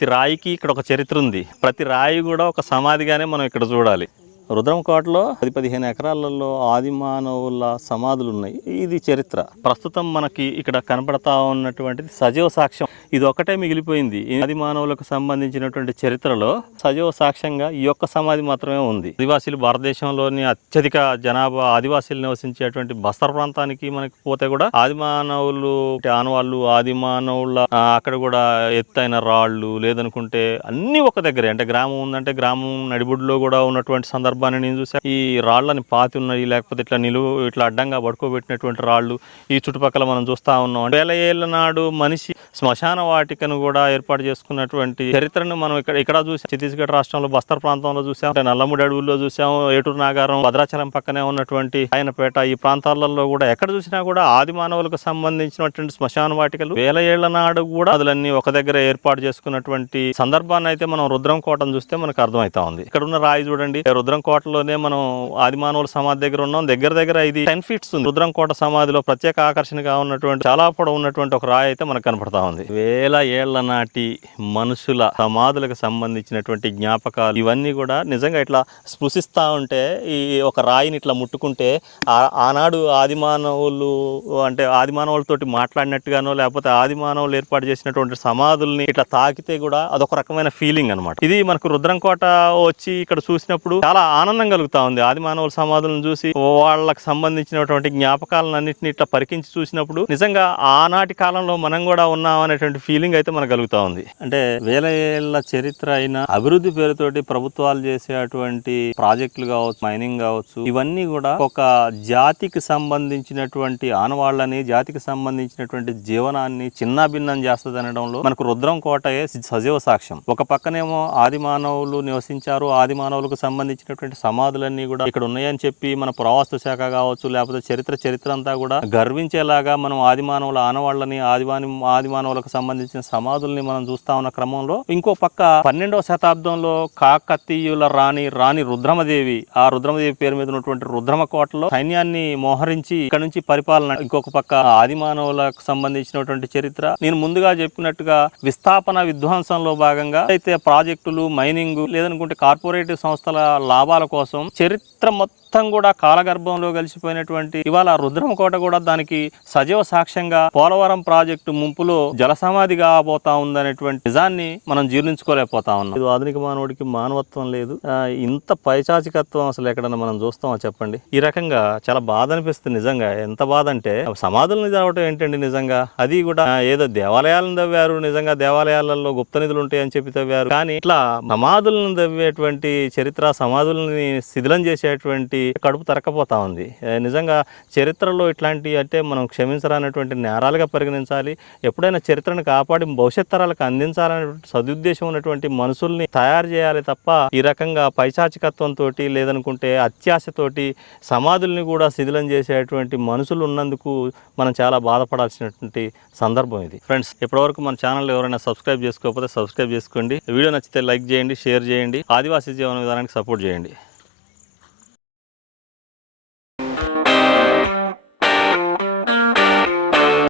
ప్రతి రాయికి ఇక్కడ ఒక చరిత్ర ఉంది. ప్రతి రాయి కూడా ఒక సమాధిగానే మనం ఇక్కడ చూడాలి. రుద్రంకోటలో పది పదిహేను ఎకరాలలో ఆది మానవుల సమాధులు ఉన్నాయి ఇది చరిత్ర. ప్రస్తుతం మనకి ఇక్కడ కనపడతా ఉన్నటువంటిది సజీవ సాక్ష్యం. ఇది ఒకటే మిగిలిపోయింది. ఈ ఆది మానవులకు సంబంధించినటువంటి చరిత్రలో సజీవ సాక్ష్యంగా ఈ యొక్క సమాధి మాత్రమే ఉంది. ఆదివాసీలు భారతదేశంలోని అత్యధిక జనాభా ఆదివాసీలు నివసించేటువంటి బస్తర్ ప్రాంతానికి మనకి పోతే కూడా ఆది మానవులు ఆనవాళ్ళు ఆది మానవుల అక్కడ కూడా ఎత్తైన రాళ్ళు లేదనుకుంటే అన్ని ఒక దగ్గరే. అంటే గ్రామం ఉందంటే గ్రామం నడిబుడ్లో కూడా ఉన్నటువంటి సందర్భాన్ని నేను చూసా ఈ రాళ్ళని పాతి ఉన్నాయి. లేకపోతే ఇట్లా నిలువు ఇట్లా అడ్డంగా పడుకోబెట్టినటువంటి రాళ్ళు ఈ చుట్టుపక్కల మనం చూస్తా ఉన్నాం. వేల ఏళ్ళ నాడు మనిషి శ్మశాన వాటికను కూడా ఏర్పాటు చేసుకున్నటువంటి చరిత్రను మనం ఇక్కడ ఇక్కడ చూసాం. ఛత్తీస్గఢ్ రాష్ట్రంలో బస్తర్ ప్రాంతంలో చూసాం. అంటే నల్లముడి అడవుల్లో చూసాం. ఏటూరు నాగారం భద్రాచలం పక్కనే ఉన్నటువంటి ఆయనపేట ఈ ప్రాంతాలలో కూడా ఎక్కడ చూసినా కూడా ఆది మానవులకు సంబంధించినటువంటి శ్మశాన వాటికలు వేల ఏళ్ళ నాడు కూడా అదులన్నీ ఒక దగ్గర ఏర్పాటు చేసుకున్నటువంటి సందర్భాన్ని అయితే మనం రుద్రం కోటను చూస్తే మనకు అర్థమవుతా ఉంది. ఇక్కడ ఉన్న రాయి చూడండి. రుద్రం కోటలోనే మనం ఆది మానవుల సమాధి దగ్గర ఉన్నాం. దగ్గర దగ్గర ఇది టెన్ ఫీట్స్ ఉంది. రుద్రం కోట సమాధిలో ప్రత్యేక ఆకర్షణగా ఉన్నటువంటి చాలా పొడవు ఉన్నటువంటి ఒక రాయి అయితే మనకు కనపడతా ఉంది వేల ఏళ్ళ నాటి మనుషుల సమాధులకు సంబంధించినటువంటి జ్ఞాపకాలు ఇవన్నీ కూడా నిజంగా ఇట్లా స్పృశిస్తూ ఉంటే ఈ ఒక రాయిని ఇట్లా ముట్టుకుంటే ఆ- ఆనాడు ఆదిమానవులు అంటే ఆదిమానవులతోటి మాట్లాడినట్టుగానో లేకపోతే ఆదిమానవులు ఏర్పాటు చేసినటువంటి సమాధుల్ని ఇట్లా తాకితే కూడా అదొక రకమైన ఫీలింగ్ అనమాట ఇది మనకు రుద్రంకోట వచ్చి ఇక్కడ చూసినప్పుడు చాలా ఆనందం కలుగుతా ఉంది. ఆదిమానవుల సమాధులను చూసి వాళ్ళకి సంబంధించినటువంటి జ్ఞాపకాలను అన్నింటినీ ఇట్లా పరికించి చూసినప్పుడు నిజంగా ఆనాటి కాలంలో మనం కూడా ఉన్న అనేటువంటి ఫీలింగ్ అయితే మనకు కలుగుతూ ఉంది. అంటే వేల ఏళ్ళ చరిత్ర అయిన అభివృద్ధి పేరుతోటి ప్రభుత్వాలు చేసేటువంటి ప్రాజెక్టులు కావచ్చు మైనింగ్ కావచ్చు ఇవన్నీ కూడా ఒక జాతికి సంబంధించినటువంటి ఆనవాళ్ళని జాతికి సంబంధించినటువంటి జీవనాన్ని చిన్నాభిన్నం చేస్తుంది అనడంలో మనకు రుద్రం కోటయే సజీవ సాక్ష్యం. ఒక పక్కనేమో ఆది మానవులు నివసించారు ఆది మానవులకు సంబంధించినటువంటి సమాధులన్నీ కూడా ఇక్కడ ఉన్నాయని చెప్పి మన పురావస్తు శాఖ కావచ్చు లేకపోతే చరిత్ర చరిత్ర అంతా కూడా గర్వించేలాగా మనం ఆది మానవుల ఆనవాళ్ళని ఆదివాని ఆది మానవులకు సంబంధించిన సమాధుల్ని మనం చూస్తా ఉన్న క్రమంలో ఇంకో పక్క పన్నెండవ శతాబ్దంలో కాకతీయుల రాణి రాణి రుద్రమదేవి ఆ రుద్రమదేవి పేరు మీద ఉన్నటువంటి రుద్రమ కోటలో సైన్యాన్ని మోహరించి ఇక్కడ నుంచి పరిపాలన ఇంకొక పక్క ఆది మానవులకు సంబంధించినటువంటి చరిత్ర. నేను ముందుగా చెప్పినట్టుగా విస్థాపన విధ్వంసంలో భాగంగా అయితే ప్రాజెక్టులు మైనింగ్ లేదనుకుంటే కార్పొరేటివ్ సంస్థల లాభాల కోసం చరిత్ర మొత్తం మొత్తం కూడా కాలగర్భంలో కలిసిపోయినటువంటి ఇవాళ రుద్రమ కోట కూడా దానికి సజీవ సాక్ష్యంగా పోలవరం ప్రాజెక్టు ముంపులో జలసమాధి కాబోతా ఉందనేటువంటి నిజాన్ని మనం జీర్ణించుకోలేకపోతా ఉన్నాం. ఇది ఆధునిక మానవుడికి మానవత్వం లేదు. ఇంత పైచాచికత్వం అసలు ఎక్కడన్నా మనం చూస్తామో చెప్పండి? ఈ రకంగా చాలా బాధ అనిపిస్తుంది నిజంగా. ఎంత బాధ అంటే సమాధులను తవ్వటం ఏంటండి నిజంగా? అది కూడా ఏదో దేవాలయాలను తవ్వారు నిజంగా దేవాలయాలలో గుప్త నిధులు ఉంటాయని చెప్పి తవ్వారు. కానీ ఇట్లా సమాధులను తవ్వేటువంటి చరిత్ర సమాధులని శిథిలం చేసేటువంటి కడుపు తరకపోతా ఉంది. నిజంగా చరిత్రలో ఇట్లాంటి అంటే మనం క్షమించరానటువంటి నేరాలుగా పరిగణించాలి. ఎప్పుడైనా చరిత్రను కాపాడి భవిష్యత్ తరాలకు అందించాలనేటువంటి సదుద్దేశం ఉన్నటువంటి మనుషుల్ని తయారు చేయాలి తప్ప ఈ రకంగా పైశాచికత్వంతో లేదనుకుంటే అత్యాశతోటి సమాధుల్ని కూడా శిథిలం చేసేటువంటి మనుషులు ఉన్నందుకు మనం చాలా బాధపడాల్సినటువంటి సందర్భం ఇది. ఫ్రెండ్స్ ఇప్పటివరకు మన ఛానల్ ఎవరైనా సబ్స్క్రైబ్ చేసుకోకపోతే సబ్స్క్రైబ్ చేసుకోండి. వీడియో నచ్చితే లైక్ చేయండి షేర్ చేయండి. ఆదివాసీ జీవన విధానానికి సపోర్ట్ చేయండి.